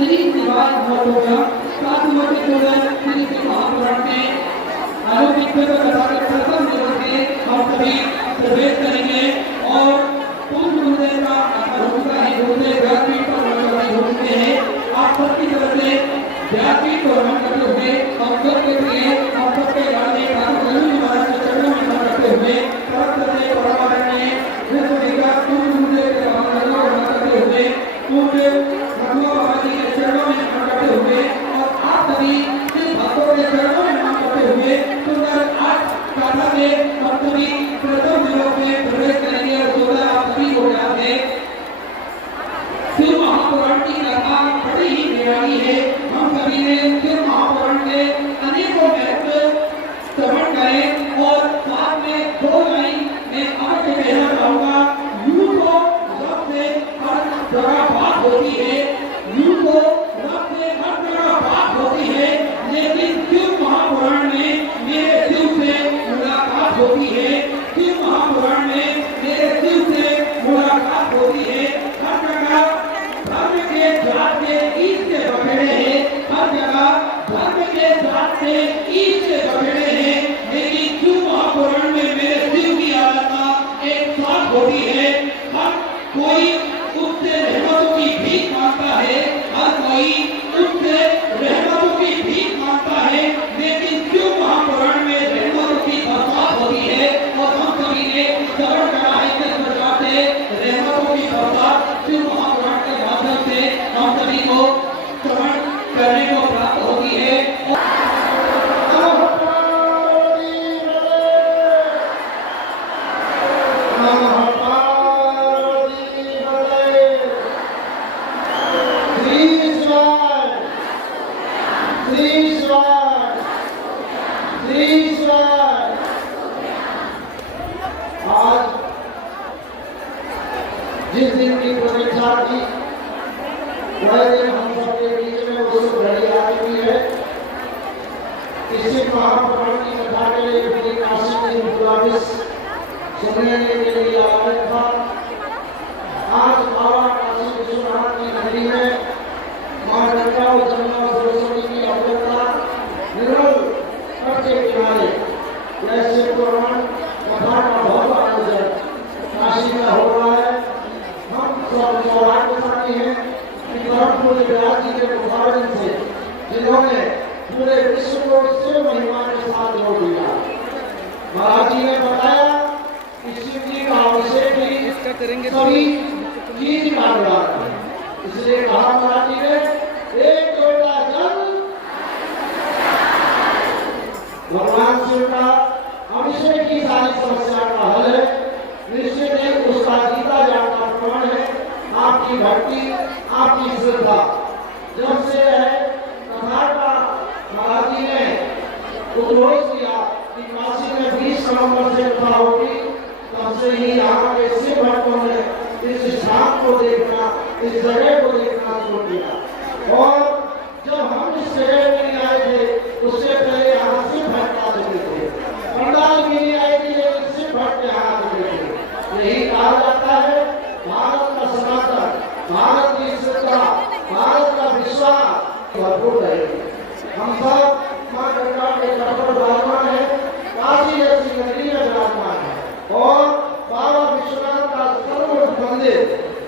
तेईस रिवाज बहुत होगा साधुओं के तुरंत श्री महापुराण में आरोपित कथा के प्रथम दिवस में हम सभी प्रवेश करेंगे और पूर्ण गुरुदेव का होता है गुरुदेव व्यासपीठ पर होते हैं। आप सबकी तरफ से व्यासपीठ को नमन करते हुए हम सबके लिए हम सबके लाने महाराज के चरणों में नमन करते हुए परमात्मा विश्व विकास पूर्ण गुरुदेव के नमन करते हुए पूर्ण के चरणों में नमन करते हुए और आप सभी भक्तों के चरणों में नमन करते हुए सुंदर 8 गाथा में हम सभी प्रथम दिनों में प्रवेश करेंगे और 16 आप सभी को याद है शिव महापुराण की कथा बड़ी ही निराली है। हम सभी ने शिव महापुराण के अनेकों महत्व श्रवण करें और साथ में 2 लाइन में अवश्य कहना चाहूंगा। यूं तो रब से हर जगह बात होती है, यूं तो रब से हर जगह बात होती है, लेकिन शिव महापुराण में मेरे शिव से मुलाकात होती है। शिव महापुराण में मेरे शिव से मुलाकात होती है। हर जगह धर्म के जात के ईद से बखेड़े हैं, हर जगह धर्म के जात के ईद से बखेड़े हैं, लेकिन शिव महापुराण में मेरे शिव की आराधना एक साथ होती है। हर कोई उससे रहमतों की भीख मांगता है, हर कोई उससे रहमतों की भीख मांगता है, लेकिन शिव महापुराण में रहमतों की बरसात होती है। और हम सभी ने श्रवण करा है किस प्रकार से रहमतों की बरसात शिव महापुराण के माध्यम से हम सभी को श्रवण करने को प्राप्त होती है। जिस दिन की प्रतीक्षा थी वह दिन हम सबके बीच में उस घड़ी आ चुकी है। इसी महापुराण की कथा के लिए पूरी काशी की बुलाविश सुनने के लिए आया था। आज बाबा काशी विश्वनाथ की नगरी में मां गंगा और जमुना सरस्वती की अवतरणा निर्मल तट के किनारे यह शिव पुराण कथा का भव्य आयोजन काशी में हो रहा है। हम सौभाग्यशाली हैं कि परमपूज्य व्यास जी के मुखारबिन से जिन्होंने पूरे विश्व को शिव महिमा के साथ जोड़ दिया। महाराज जी ने बताया कि शिव जी का अभिषेक ही सभी चीज का द्वार है। इसलिए कहा महाराज जी ने एक लोटा जल भगवान शिव का अभिषेक की सारी समस्या का हल है। निश्चित ही उसका जीता जाता प्रमाण है आपकी भक्ति, आपकी श्रद्धा। जब से है कथा का महाराज जी ने उपरोध किया कि काशी में 20 नवंबर से कथा होगी, तब से ही यहाँ के शिव भक्तों ने इस स्थान को देखना, इस जगह को देखना शुरू किया। और जब हम इस जगह में आए थे उससे पहले यहाँ शिव भक्त आ चुके थे, पंडाल भी नहीं आए थे लेकिन शिव भक्त यहाँ आ चुके थे। यही कहा जाता है भारत का सनातन, भारत की श्रद्धा, भारत का विश्वास भरपूर रहेगी। हम सब मां गंगा के तट पर विराजमान है, काशी जैसी नगरी में विराजमान है और बाबा विश्वनाथ का सर्वोच्च मंदिर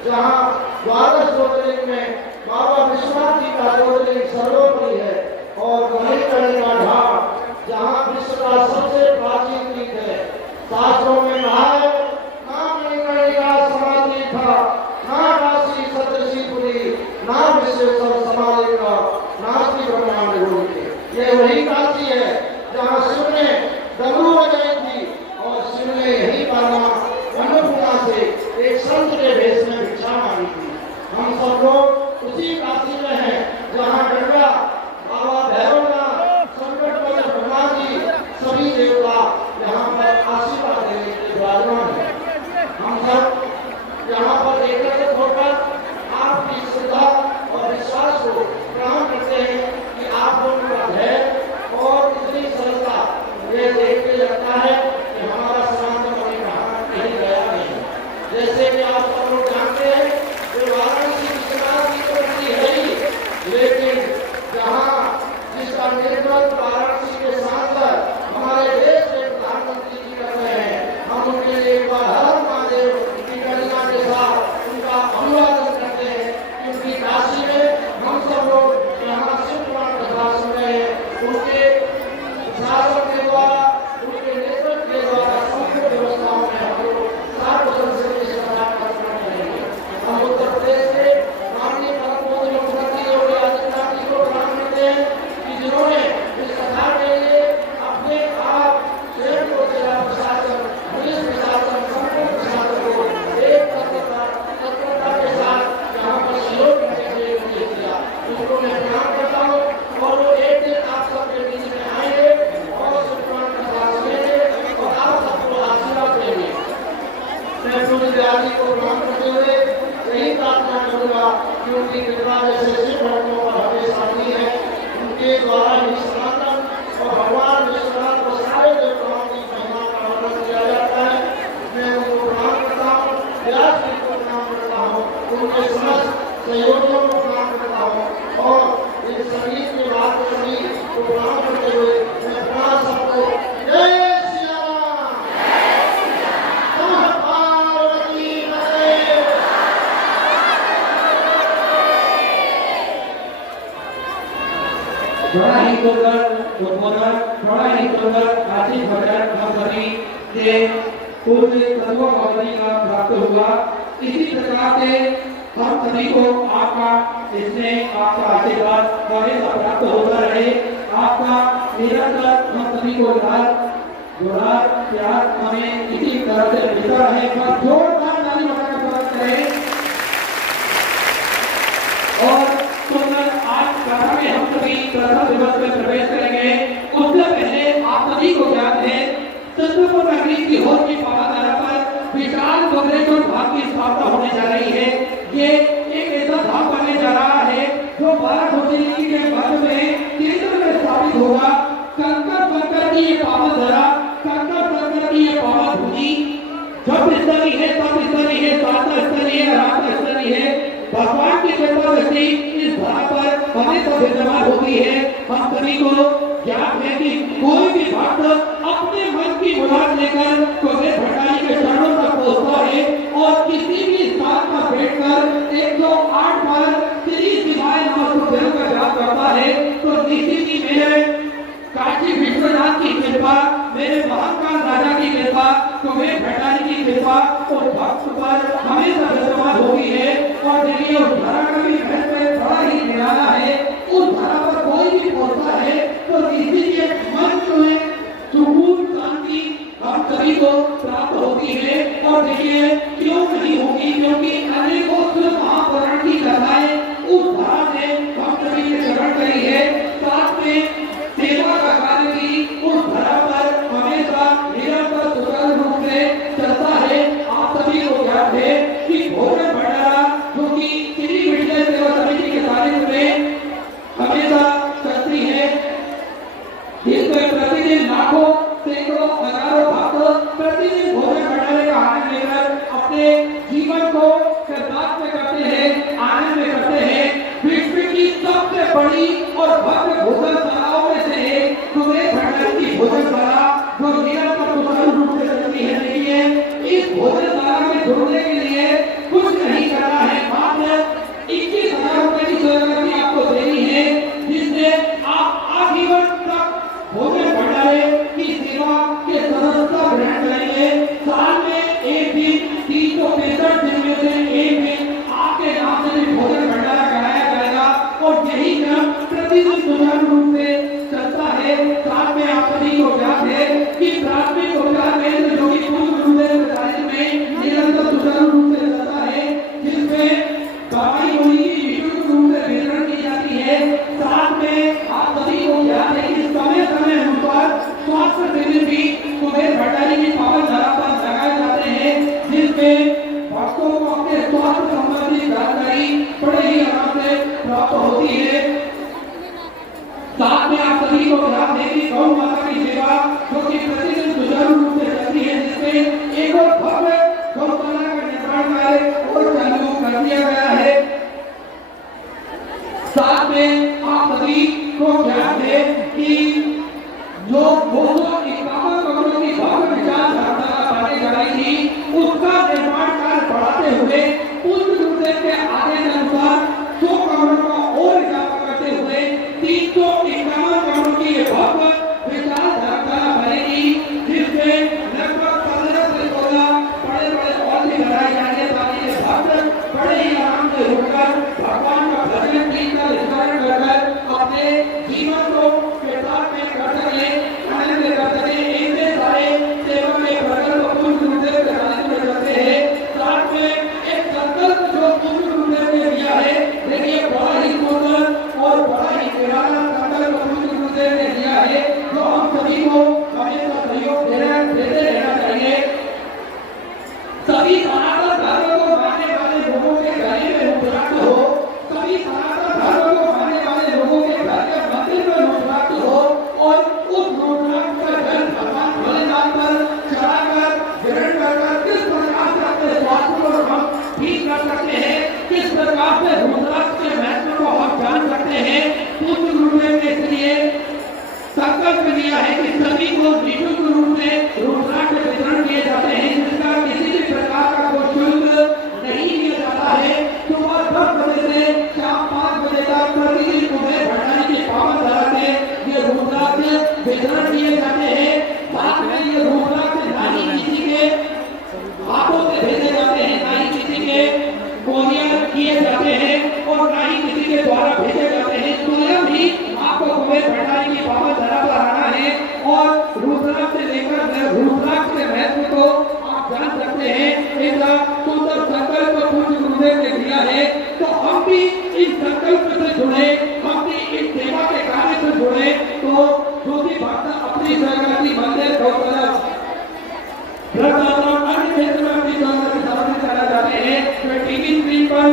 जहाँ 12 ज्योतिर्लिंग में बाबा विश्वनाथ जी का ज्योतिर्लिंग सर्वोपरि है और मणिकर्णिका का घाट जहाँ विश्व का सबसे प्राचीन तीर्थ है। शास्त्रों में कहा है मणिकर्णिका समाधि था ना काशी सदृशीपुरी ना विश्वेश्वर समालिंग नास्ति ब्रह्मांड गोविंद। ये वही काशी है जहाँ शिव ने डमरू बजाई थी और शिव ने यही पाना अन्नपूर्णा से एक संत के भेष में भिक्षा मांगी थी। हम सब लोग उसी काशी में हैं जहाँ गंगा, बाबा भैरवनाथ, संकट मोचन हनुमान जी, सभी देवता यहाँ पर आशीर्वाद देने के विराजमान है। हम सब यहाँ पर एकत्रित होकर आपकी श्रद्धा और विश्वास को प्रणाम करते हैं कि आप लोगों का धैर्य और इतनी सरलता ये देख के लगता है कि हमारा सनातन और कहाँ कहीं गया नहीं। जैसे कि आप सब लोग जानते हैं कि वाराणसी विश्वनाथ की तो है ही, उनकी कृपा जैसे शिव भक्तों पर हमेशा आती है, उनके द्वारा ही सनातन और भगवान विश्वनाथ को सारे देवताओं की महिमा का वर्णन किया जाता है। मैं उनको प्रणाम करता हूँ, व्यास जी को प्रणाम करता हूँ, उनके समस्त सहयोगियों को प्रणाम करता हूँ और इन संगीत के बाद सभी को प्रणाम करते हुए मैं प्रणाम सबको जय श्री राम। पार्वती पते। बड़ा ही सुंदर उद्बोधन, बड़ा ही सुंदर आशीष भजन हम सभी के पूज्य तत्व भगवती का प्राप्त हुआ। इसी प्रकार से हम सभी को आपका स्नेह, आपका आशीर्वाद हमेशा प्राप्त होता रहे। आपका निरंतर हम सभी को दुलार प्यार हमें इसी तरह से मिलता रहे। बस जोरदार ताली बजाकर स्वागत करें। और सुंदर आज कथा में हम सभी प्रथम दिवस में प्रवेश करेंगे। उससे पहले आप सभी को ज्ञात है चंद्रपुर नगरी की होर की पावाधारा पर विशाल गोदरेश्वर धाम की स्थापना होने जा रही है। ये एक ऐसा धाम बनने जा रहा है जो 12 ज्योतिर्लिंग के मध्य में केंद्र में स्थापित होगा। कंकर कंकर की ये पावन धरा, कंकर कंकर की ये पावन भूमि जब स्तरी है, तब स्तरी है, सात स्तरी है, रात स्तरी है। भगवान की कृपा दृष्टि इस धरा पर हमेशा विद्यमान होती है। हम सभी को ज्ञात है कि कोई भी भक्त अपने मन की मुराद लेकर कुबेर भंडारी के चरणों तक पहुंचता है और किसी भी स्थान पर बैठकर 108 बार श्री शिवाय नमः का जाप करता है तो निश्चित ही मेरे काशी विश्वनाथ की कृपा, मेरे महाकाल राजा की कृपा, कुबेर भंडारी की कृपा और भक्त पर हमेशा विद्यमान होती है। और देखिए उस धरा का भी महत्व बड़ा ही निराला है। उस धरा पर कोई भी पहुंचता है तो निश्चित एक मन में सुकून शांति हम सभी को प्राप्त होती है। और देखिए क्यों नहीं होगी, क्योंकि अनेकों महापुराण की कथाएं उस धरा से हम सभी ने श्रवण करी है। साथ में सेवा का कार्य भी उस धरा पर हमेशा निरंतर सुचारू रूप से चलता है। आप सभी को याद है कि भोजन भंडारा जो कि श्री विद्या सेवा समिति के सानिध्य में हमेशा चलती है, जिसमें प्रतिदिन लाखों सैकड़ों हजारों भक्त प्रतिदिन भोजन भंडारे का आनंद लेकर अपने जीवन को कृतार्थ करते हैं, आनंद में करते हैं। विश्व की सबसे बड़ी और भव्य भोजनशालाओं में से एक कुबेर भंडारी की भोजनशाला जो निरंतर सुचारू रूप से चलती है। देखिए इस भोजनशाला में जुड़ने के लिए कुछ नहीं करना है, मात्र 21,000 रुपए की स्वीकृति आपको देनी है, जिससे आप आजीवन तक भोजन भंडारे की सेवा के सदस्यता ग्रहण करेंगे। साल में एक दिन 365 दिन में से एक दिन आपके नाम से भोजन भंडारा कराया जाएगा और यही क्रम प्रतिदिन सुचारू रूप से चलता है। साथ में आप सभी को ज्ञात है कि प्राथमिक उपचार केंद्र जो कि पूर्व में निरंतर सुचारू रूप से चलता है, जिसमें दवाई गोली की निःशुल्क रूप से वितरण की जाती है। साथ में आप सभी को ज्ञात है कि समय समय अनुसार स्वास्थ्य शिविर भी कुबेर भंडारी की पावन धरा पर लगाए जाते हैं, जिसमें भक्तों को अपने स्वास्थ्य संबंधी जानकारी बड़े ही आराम से प्राप्त होती है। साथ में आप सभी को ध्यान दें कि गौ माता की सेवा जो कि प्रतिदिन सुचारू रूप से चलती है, जिसमें एक और भव्य गौशाला का निर्माण कार्य और चालू कर दिया गया है। साथ में आप सभी को ध्यान दें कि जो 251 करोड़ की भव्य विशाल धर्मशाला बनाई गई थी, उसका निर्माण कार्य बढ़ाते हुए पूर्ण रूप से आदेश अनुसार 100 करोड़ का और इजाफा करते हुए 351 करोड़ की भव्य विशाल धर्मशाला बनेगी, जिसमें लगभग 15 से 16 बड़े बड़े हॉल भी बनाए जाएंगे ताकि भक्त बड़े ही आराम से रुककर भगवान का भजन कीर्तन स्मरण कर अपने जीवन को कृतार्थ में कर सके, आनंद कर हम भी इस संकल्प से जुड़े, हम भी इस सेवा के कार्य से जुड़े, तो ज्योति भाषा अपनी सहकारी मंदिर गौशाला अन्य क्षेत्र में अपनी सहकारी स्थापित करना चाहते हैं। जो टीवी स्क्रीन पर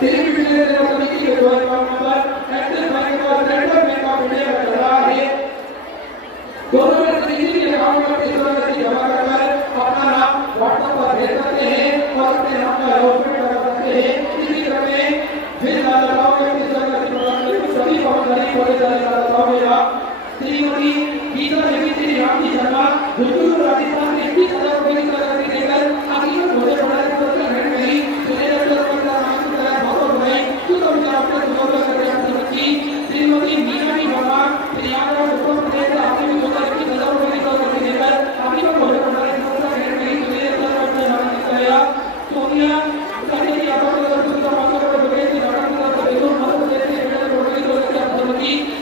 टेलीविजन समिति के द्वारा नंबर एक्सिस बैंक और सेंट्रल बैंक ऑफ इंडिया का चल रहा है। दोनों में से किसी के अकाउंट में 300 राशि जमा कर अपना नाम व्हाट्सएप पर भेज सकते हैं और अपने नाम का अलॉटमेंट करा सकते हैं। इसी क्रम में जिन दाताओं में 300 राशि प्रदान करके सभी कर्मचारी पौधे दाताओं में श्रीमती गीता देवी श्री रामजी शर्मा गुजरात राजस्थान में 21,000 रुपए की राशि देकर आगे भोजन बढ़ाने की कोशिश कर रही श्रीमती मीनाक्षी वर्मा प्रयागराज उत्तर प्रदेश से आपने भी 21,000 रुपए की राशि देकर आगे भोजन बढ़ाने की कोशिश कर रही सोनिया सैनी आपको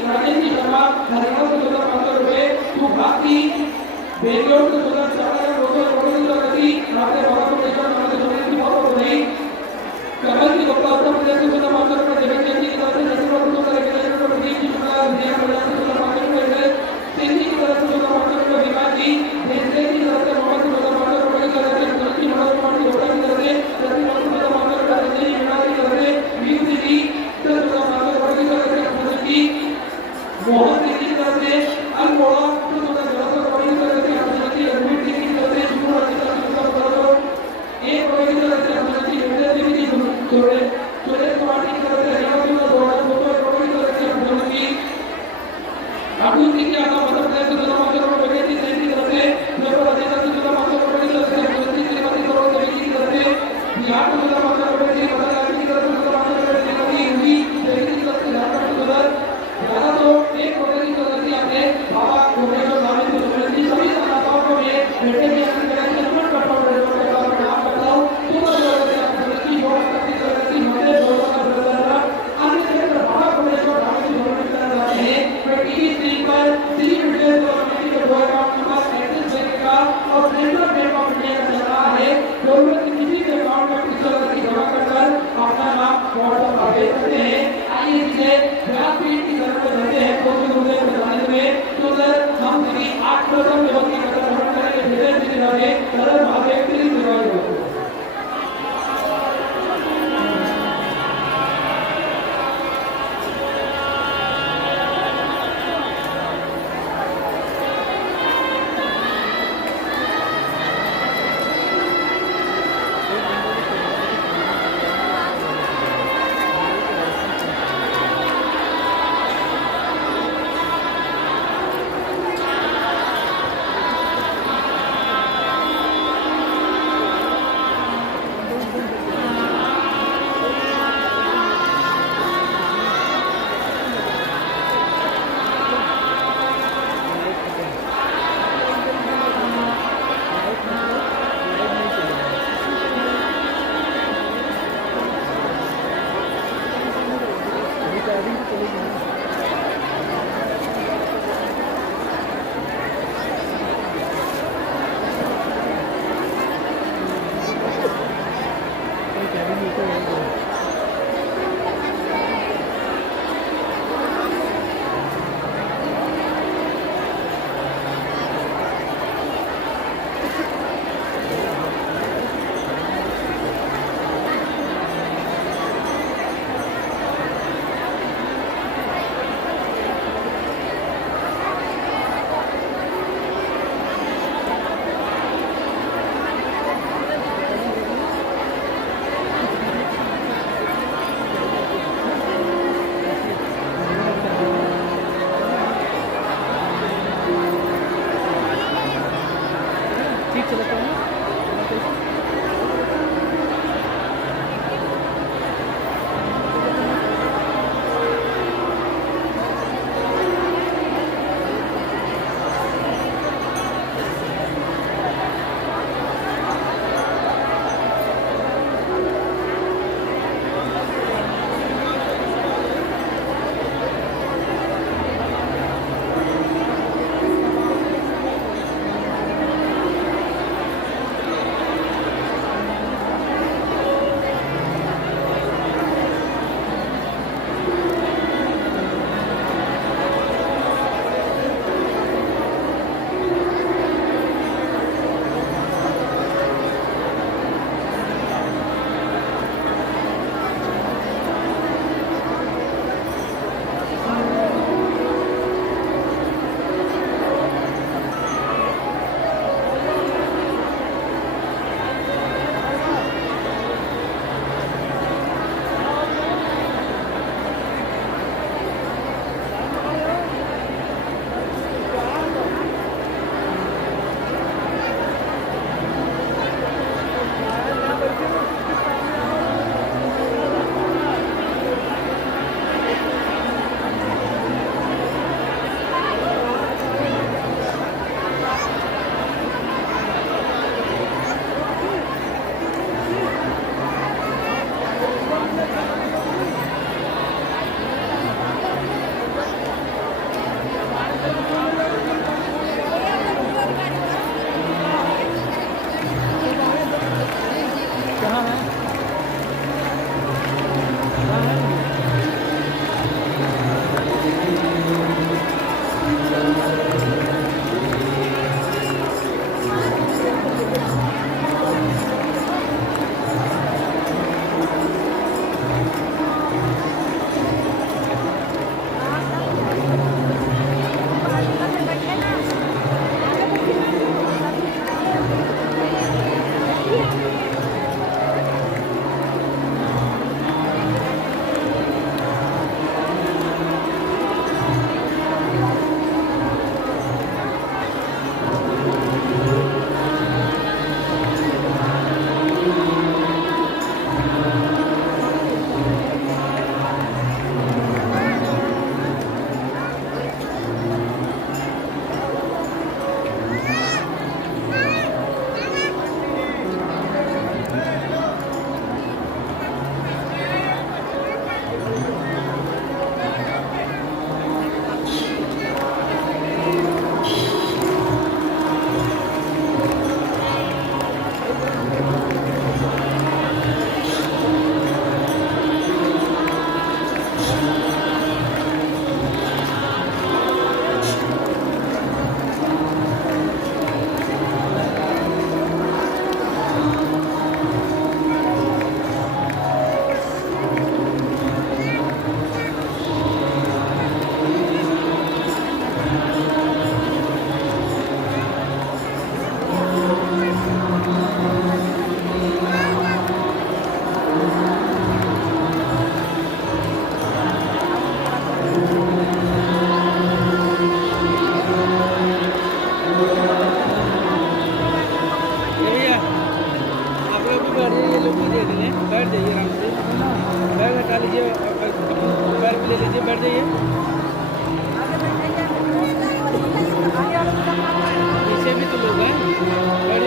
राजेंद्र शर्मा हरियाणा से 500 रुपए बाकी बेंगलोर से 4,200 राशि आपने बहुत नहीं कमल की उत्तर प्रदेश से 500 रुपए देवेंद्र जी की तरफ से प्रदीप जी सिंधी की तरफ से 500 रुपए विकास जी देशले की तरफ से 500 रुपए की तरफ से कृषि मनोज कुमार की होटल की तरफ से प्रति 500 रुपए संजय मीणा की तरफ से वीर जी 500 रुपए की तरफ से मोहन सिंह की तरफ से अनमोड़ा 200 रुपए की तरफ से हरमनजी अरविंद जी की तरफ से शुरू अधिकार की तरफ एक रुपए की तरफ से हरमनजी इंद्र जी की सुरेश कुमार की तरफ से हरियाणा की 2,200 रुपए की तरफ से हरमनजी लीजिए, पैर ले लीजिए, बैठ जाइए। पीछे भी तो लोग हैं, बैठ